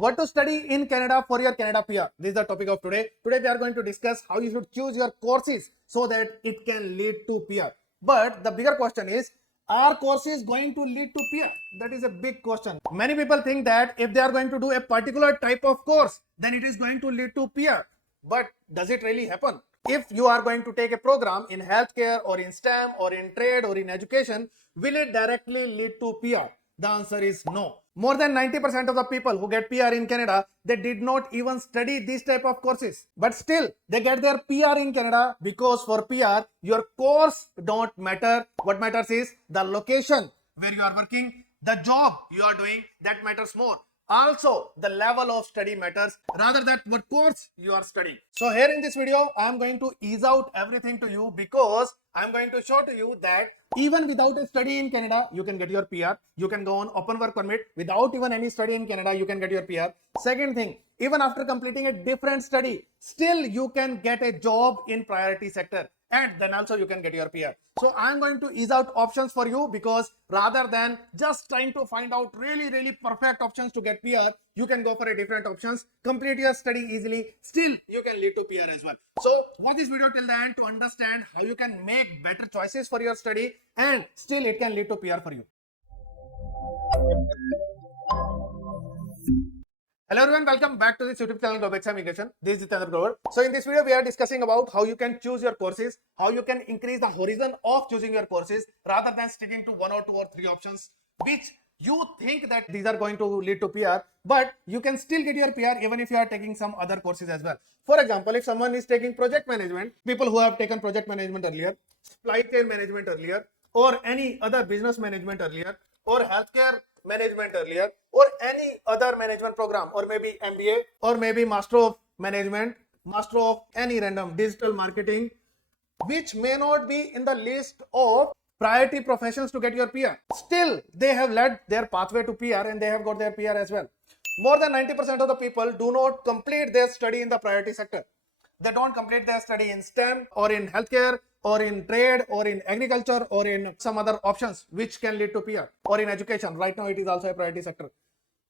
What to study in Canada for your Canada PR? This is the topic of today. Today we are going to discuss how you should choose your courses so that it can lead to PR. But the bigger question is, are courses going to lead to PR? That is a big question. Many people think that if they are going to do a particular type of course, then it is going to lead to PR. But does it really happen? If you are going to take a program in healthcare or in STEM or in trade or in education, will it directly lead to PR? The answer is no. More than 90% of the people who get PR in Canada, they did not even study these type of courses. But still, they get their PR in Canada because for PR, your course don't matter. What matters is the location where you are working, the job you are doing, that matters more. Also, the level of study matters rather than what course you are studying. So here in this video, I am going to ease out everything to you because I am going to show to you that even without a study in Canada, you can get your PR. You can go on open work permit without even any study in Canada, you can get your PR. Second thing, even after completing a different study, still you can get a job in priority sector. And then also you can get your PR. So I'm going to ease out options for you because rather than just trying to find out really perfect options to get PR, you can go for a different options, complete your study easily, still you can lead to PR as well. So watch this video till the end to understand how you can make better choices for your study and still it can lead to PR for you. Hello everyone, welcome back to this YouTube channel Global Immigration. This is Jitender Grover. So in this video, we are discussing about how you can choose your courses, how you can increase the horizon of choosing your courses rather than sticking to one or two or three options, which you think that these are going to lead to PR, but you can still get your PR even if you are taking some other courses as well. For example, if someone is taking project management, people who have taken project management earlier, supply chain management earlier, or any other business management earlier, or healthcare management earlier, or any other management program, or maybe MBA, or maybe Master of Management, Master of any random digital marketing, which may not be in the list of priority professions to get your PR. Still, they have led their pathway to PR and they have got their PR as well. More than 90% of the people do not complete their study in the priority sector. They don't complete their study in STEM or in healthcare or in trade or in agriculture or in some other options which can lead to PR, or in education. Right now it is also a priority sector.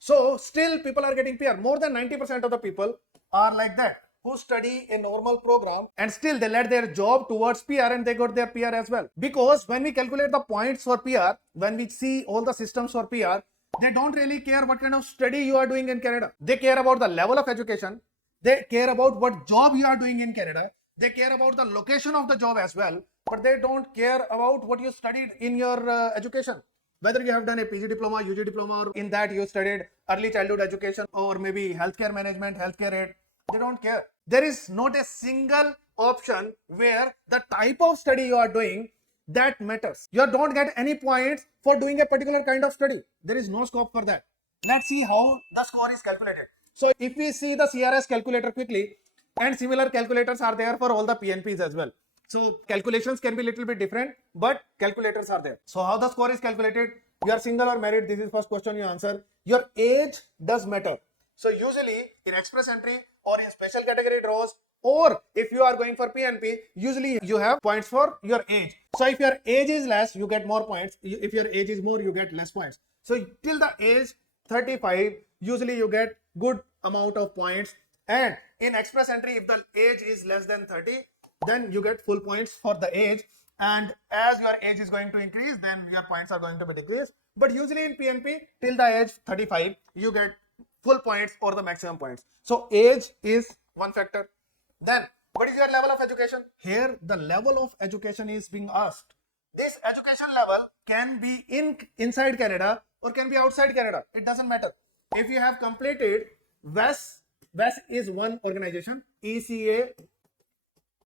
So still people are getting PR. More than 90% of the people are like that, who study a normal program and still they led their job towards PR and they got their PR as well. Because when we calculate the points for PR, when we see all the systems for PR, they don't really care what kind of study you are doing in Canada. They care about the level of education. They care about what job you are doing in Canada. They care about the location of the job as well, but they don't care about what you studied in your education. Whether you have done a PG diploma, UG diploma, or in that you studied early childhood education or maybe healthcare management, healthcare aid, they don't care. There is not a single option where the type of study you are doing that matters. You don't get any points for doing a particular kind of study. There is no scope for that. Let's see how the score is calculated. So if we see the CRS calculator quickly, and similar calculators are there for all the PNPs as well. So calculations can be little bit different, but calculators are there. So how the score is calculated? You are single or married? This is first question you answer. Your age does matter. So usually in express entry or in special category draws, or if you are going for PNP, usually you have points for your age. So if your age is less, you get more points. If your age is more, you get less points. So till the age 35, usually you get good amount of points. And in express entry, if the age is less than 30, then you get full points for the age. And as your age is going to increase, then your points are going to be decreased. But usually in PNP, till the age 35, you get full points or the maximum points. So age is one factor. Then what is your level of education? Here the level of education is being asked. This education level can be inside Canada or can be outside Canada. It doesn't matter. If you have completed WES is one organization, ECA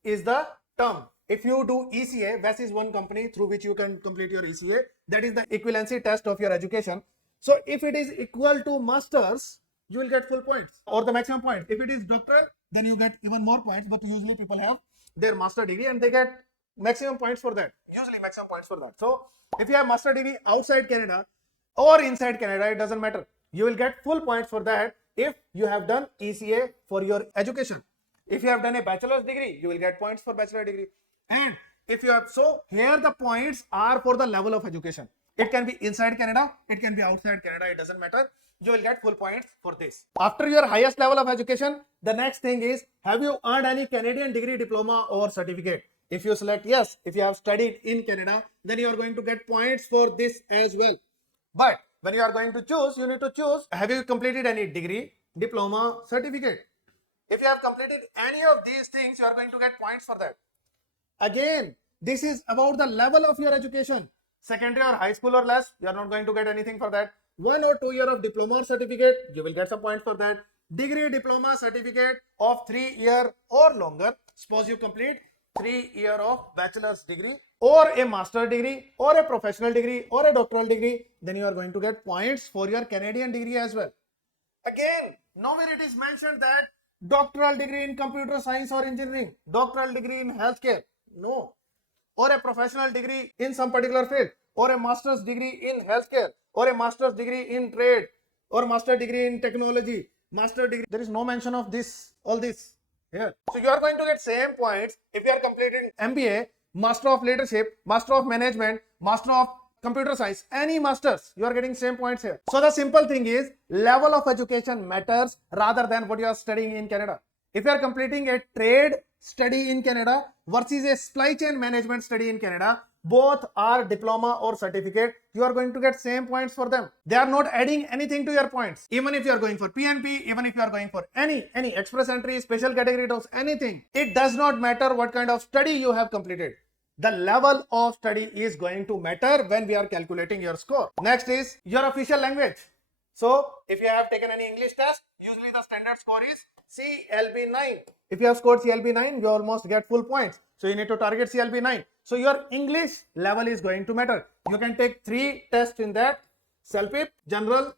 is the term. If you do ECA, WES is one company through which you can complete your ECA. That is the equivalency test of your education. So if it is equal to masters, you will get full points or the maximum points. If it is doctor, then you get even more points, but usually people have their master degree and they get maximum points for that. Usually maximum points for that. So if you have master degree outside Canada or inside Canada, it doesn't matter. You will get full points for that if you have done ECA for your education. If you have done a bachelor's degree, you will get points for bachelor degree. And if you have, so here the points are for the level of education. It can be inside Canada, it can be outside Canada, it doesn't matter. you will get full points for this. After your highest level of education, the next thing is, have you earned any Canadian degree, diploma or certificate? If you select yes, if you have studied in Canada, then you are going to get points for this as well. But when you are going to choose, you need to choose, have you completed any degree, diploma, certificate? If you have completed any of these things, you are going to get points for that. Again, this is about the level of your education. Secondary or high school or less, you are not going to get anything for that. 1 or 2 year of diploma or certificate, you will get some points for that. Degree, diploma, certificate of 3 year or longer. Suppose you complete 3 year of bachelor's degree or a master degree or a professional degree or a doctoral degree, then you are going to get points for your Canadian degree as well. Again, nowhere it is mentioned that doctoral degree in computer science or engineering, doctoral degree in healthcare, no, or a professional degree in some particular field, or a master's degree in healthcare, or a master's degree in trade, or master degree in technology, master degree. There is no mention of this, all this here. So you are going to get same points if you are completing MBA, Master of Leadership, Master of Management, Master of Computer Science, any masters, you are getting same points here. So the simple thing is, level of education matters rather than what you are studying in Canada. If you are completing a trade study in Canada versus a supply chain management study in Canada, both are diploma or certificate, you are going to get same points for them. They are not adding anything to your points. Even if you are going for PNP, even if you are going for any express entry, special category jobs, anything, it does not matter what kind of study you have completed. The level of study is going to matter when we are calculating your score. Next is your official language. So if you have taken any English test, usually the standard score is CLB 9. If you have scored CLB 9, you almost get full points. So you need to target CLB 9. So your English level is going to matter. You can take 3 tests in that: CELPIP, General,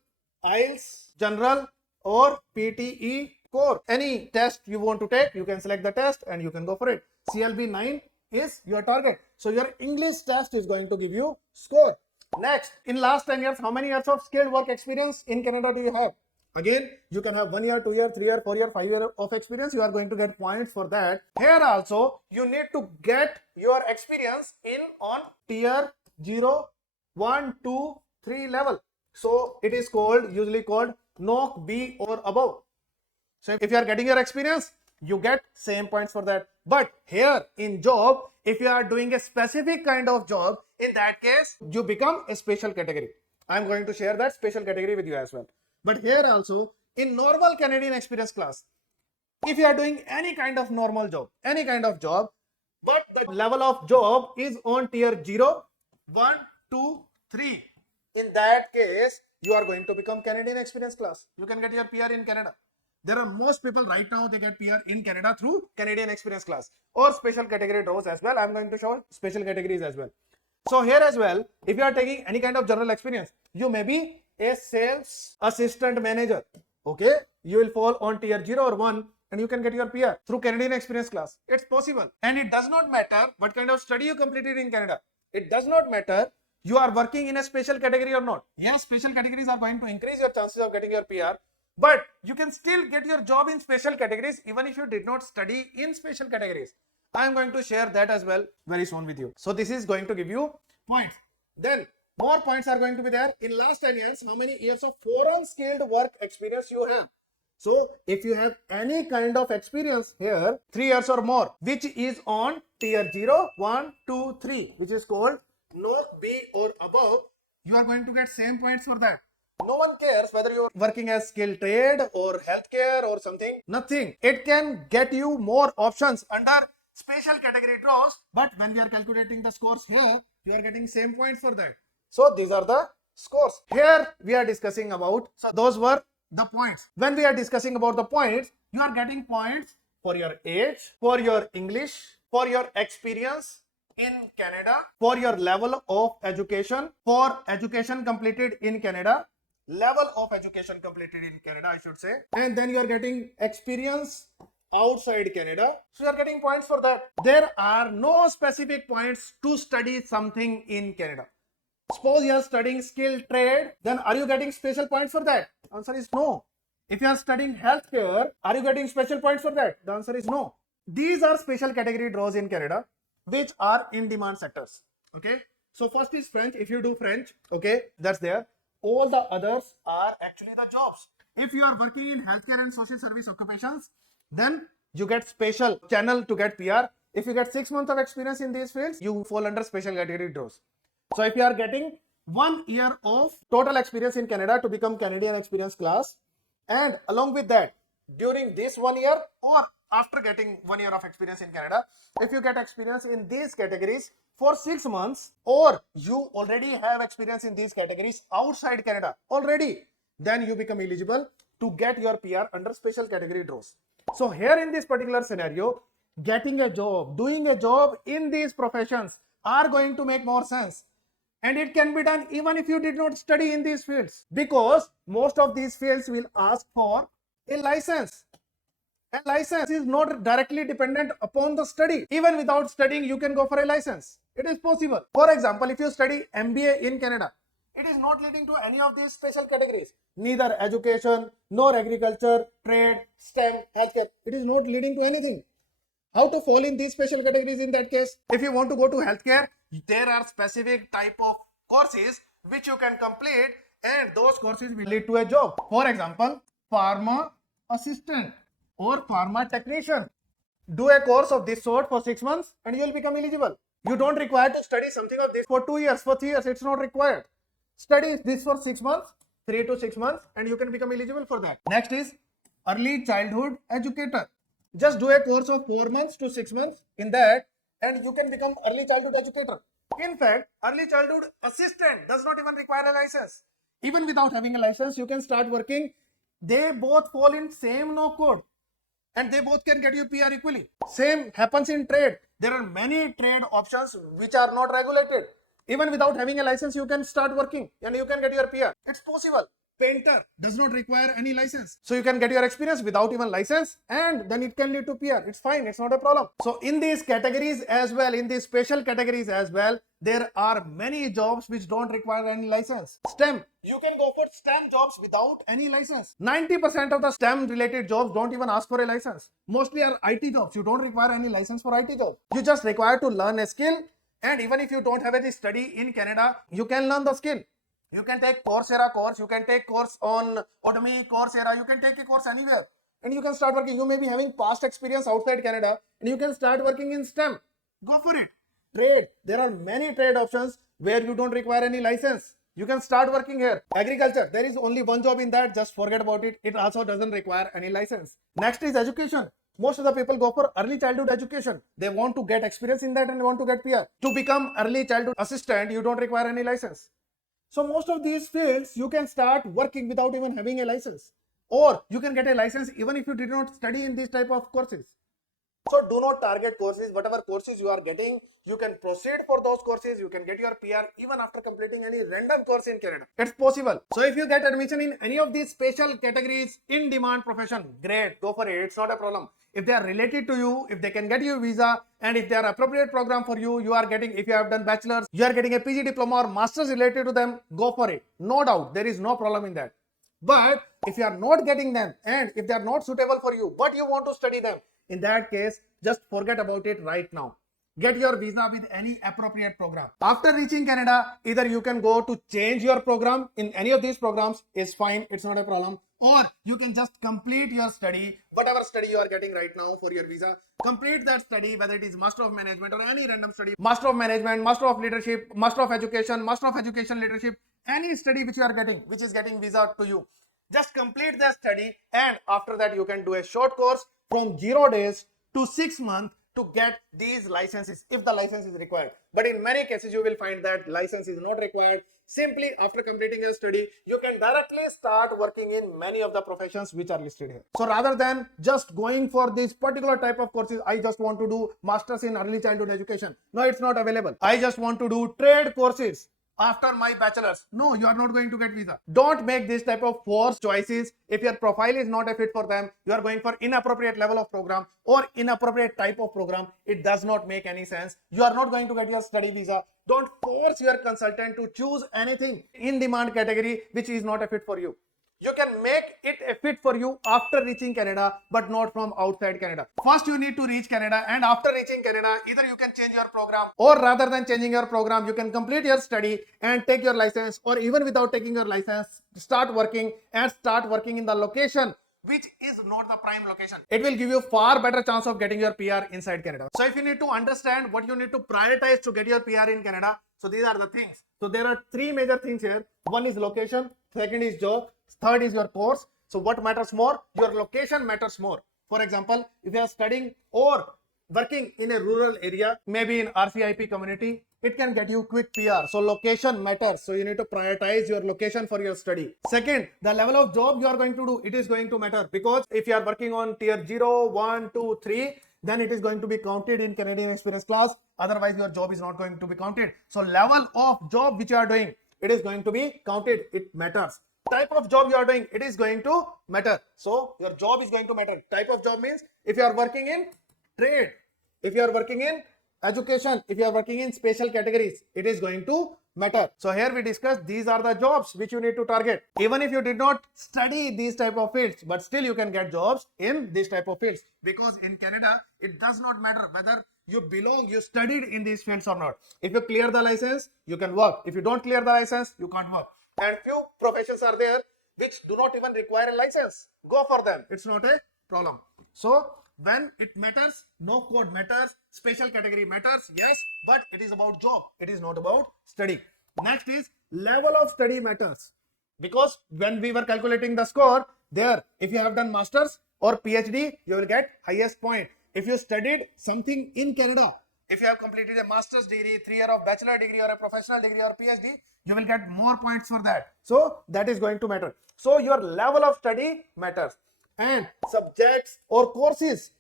IELTS, General, or PTE Core. Any test you want to take, you can select the test and you can go for it. CLB 9 is your target. So your English test is going to give you score. Next, in last 10 years, how many years of skilled work experience in Canada do you have? Again, you can have 1 year, 2 year, 3 year, 4 year, 5 year of experience. You are going to get points for that. Here also, you need to get your experience in on tier 0, 1, 2, 3 level. So it is called, usually called NOC B or above. So if you are getting your experience, you get same points for that. But here in job, if you are doing a specific kind of job, in that case, you become a special category. I am going to share that special category with you as well. But here also, in normal Canadian experience class, if you are doing any kind of normal job, any kind of job, but the level of job is on tier 0, 1, 2, 3. In that case, you are going to become Canadian experience class. You can get your PR in Canada. There are most people right now, they get PR in Canada through Canadian experience class or special category draws as well. I'm going to show special categories as well. So here as well, if you are taking any kind of general experience, you may be a sales assistant manager. Okay, you will fall on tier 0 or 1 and you can get your PR through Canadian experience class. It's possible. And it does not matter what kind of study you completed in Canada. It does not matter you are working in a special category or not. Yes, special categories are going to increase your chances of getting your PR. But you can still get your job in special categories even if you did not study in special categories. I am going to share that as well very soon with you. So this is going to give you points. Then more points are going to be there. In last 10 years, how many years of foreign skilled work experience you have? So if you have any kind of experience here, 3 years or more, which is on tier 0, 1, 2, 3, which is called NOC B or above, you are going to get same points for that. No one cares whether you're working as skilled trade or healthcare or something. Nothing. It can get you more options under special category draws. But when we are calculating the scores here, you are getting same points for that. So these are the scores. Here we are discussing about, so those were the points. When we are discussing about the points, you are getting points for your age, for your English, for your experience in Canada, for your level of education, for education completed in Canada, level of education completed in Canada, I should say, and then you are getting experience outside Canada, so you are getting points for that. There are no specific points to study something in Canada. Suppose you are studying skilled trade, then are you getting special points for that? Answer is no. If you are studying healthcare, are you getting special points for that? The answer is no. These are special category draws in Canada, which are in demand sectors. Okay, so first is French. If you do French, okay, that's there. all the others are actually the jobs. If you are working in healthcare and social service occupations, then you get special channel to get PR. If you get 6 months of experience in these fields, you fall under special category draws. So if you are getting 1 year of total experience in Canada to become Canadian experience class, and along with that, during this 1 year or after getting 1 year of experience in Canada, if you get experience in these categories for 6 months, or you already have experience in these categories outside Canada already, then you become eligible to get your PR under special category draws. So here in this particular scenario, getting a job, doing a job in these professions are going to make more sense. And it can be done even if you did not study in these fields, because most of these fields will ask for a license. A license is not directly dependent upon the study. Even without studying, you can go for a license. It is possible. For example, if you study MBA in Canada, it is not leading to any of these special categories. Neither education, nor agriculture, trade, STEM, healthcare. It is not leading to anything. How to fall in these special categories in that case? If you want to go to healthcare, there are specific type of courses which you can complete, and those courses will lead to a job. For example, pharma assistant or pharma technician. Do a course of this sort for 6 months and you will become eligible. You don't require to study something of this for 2 years, for 3 years. It's not required. Study this for 6 months, 3 to 6 months, and you can become eligible for that. Next is early childhood educator. Just do a course of 4 months to 6 months in that, and you can become early childhood educator. In fact, early childhood assistant does not even require a license. Even without having a license, you can start working. They both fall in same no code, and they both can get you PR equally. Same happens in trade. There are many trade options which are not regulated. Even without having a license, you can start working and you can get your PR. It's possible. Painter does not require any license. So you can get your experience without even license, and then it can lead to PR. It's fine. It's not a problem. So in these categories as well, in these special categories as well, there are many jobs which don't require any license. STEM. You can go for STEM jobs without any license. 90% of the STEM related jobs don't even ask for a license. Mostly are IT jobs. You don't require any license for IT jobs. You just require to learn a skill. And even if you don't have any study in Canada, you can learn the skill. You can take Coursera course, you can take course on Udemy, Coursera, you can take a course anywhere. And you can start working. You may be having past experience outside Canada and you can start working in STEM. Go for it. Trade. There are many trade options where you don't require any license. You can start working here. Agriculture. There is only one job in that. Just forget about it. It also doesn't require any license. Next is education. Most of the people go for early childhood education. They want to get experience in that and they want to get PR. To become early childhood assistant, you don't require any license. So most of these fields, you can start working without even having a license. Or you can get a license even if you did not study in these type of courses. So do not target courses. Whatever courses you are getting, you can proceed for those courses. You can get your PR even after completing any random course in Canada. It's possible. So if you get admission in any of these special categories in demand profession, great, go for it. It's not a problem. If they are related to you, if they can get you visa, and if they are appropriate program for you, you are getting, if you have done bachelor's, you are getting a PG diploma or master's related to them, go for it. No doubt, there is no problem in that. But if you are not getting them and if they are not suitable for you, but you want to study them, in that case, just forget about it right now. Get your visa with any appropriate program. After reaching Canada, either you can go to change your program in any of these programs, is fine, it's not a problem. Or you can just complete your study, whatever study you are getting right now for your visa. Complete that study, whether it is Master of Management or any random study. Master of Management, Master of Leadership, Master of Education Leadership, any study which you are getting, which is getting visa to you. Just complete that study, and after that you can do a short course from 0 days to 6 months to get these licenses if the license is required. But in many cases you will find that license is not required. Simply after completing your study, you can directly start working in many of the professions which are listed here. So rather than just going for this particular type of courses, I just want to do masters in early childhood education. No, it's not available. I just want to do trade courses after my bachelor's. No, you are not going to get visa. Don't make this type of forced choices. If your profile is not a fit for them, you are going for inappropriate level of program or inappropriate type of program. It does not make any sense. You are not going to get your study visa. Don't force your consultant to choose anything in demand category which is not a fit for you. You can make it a fit for you after reaching Canada, but not from outside Canada. First, you need to reach Canada, and after reaching Canada, either you can change your program, or rather than changing your program, you can complete your study and take your license, or even without taking your license, start working in the location which is not the prime location. It will give you far better chance of getting your PR inside Canada. So if you need to understand what you need to prioritize to get your PR in Canada, so these are the things. So there are three major things here. One is location, second is job, third is your course. So what matters more? Your location matters more. For example, if you are studying or working in a rural area, maybe in RCIP community, it can get you quick PR. So location matters. So you need to prioritize your location for your study. Second, the level of job you are going to do, it is going to matter, because if you are working on tier 0, 1, 2, 3, then it is going to be counted in Canadian experience class. Otherwise, your job is not going to be counted. So level of job which you are doing, it is going to be counted. It matters. Type of job you are doing, it is going to matter. So your job is going to matter. Type of job means if you are working in trade, if you are working in education, if you are working in special categories, it is going to matter. So here we discuss these are the jobs which you need to target. Even if you did not study these type of fields, but still you can get jobs in this type of fields, because in Canada it does not matter whether you studied in these fields or not. If you clear the license, you can work. If you don't clear the license, you can't work. And few professions are there which do not even require a license. Go for them. It's not a problem. So when it matters, no code matters, special category matters, yes, but it is about job. It is not about study. Next is level of study matters. Because when we were calculating the score, there, if you have done masters or PhD, you will get highest point. If you studied something in Canada, if you have completed a master's degree, 3 years of bachelor degree or a professional degree or PhD, you will get more points for that. So that is going to matter. So your level of study matters. And subjects or courses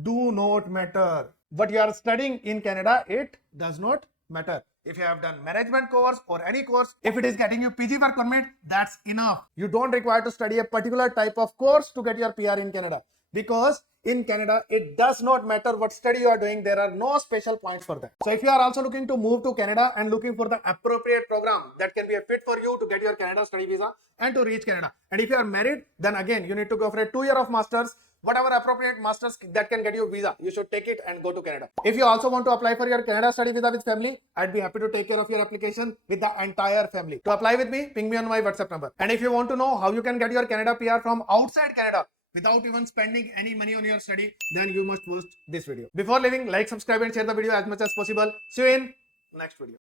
do not matter. What you are studying in Canada, it does not matter. If you have done management course or any course, if it is getting you PG work permit, that's enough. You don't require to study a particular type of course to get your PR in Canada, because in Canada, it does not matter what study you are doing. There are no special points for that. So if you are also looking to move to Canada and looking for the appropriate program that can be a fit for you to get your Canada study visa and to reach Canada. And if you are married, then again, you need to go for a 2 year of masters. Whatever appropriate masters that can get you visa, you should take it and go to Canada. If you also want to apply for your Canada study visa with family, I'd be happy to take care of your application with the entire family. To apply with me, ping me on my WhatsApp number. And if you want to know how you can get your Canada PR from outside Canada without even spending any money on your study, then you must watch this video. Before leaving, like, subscribe and share the video as much as possible. See you in next video.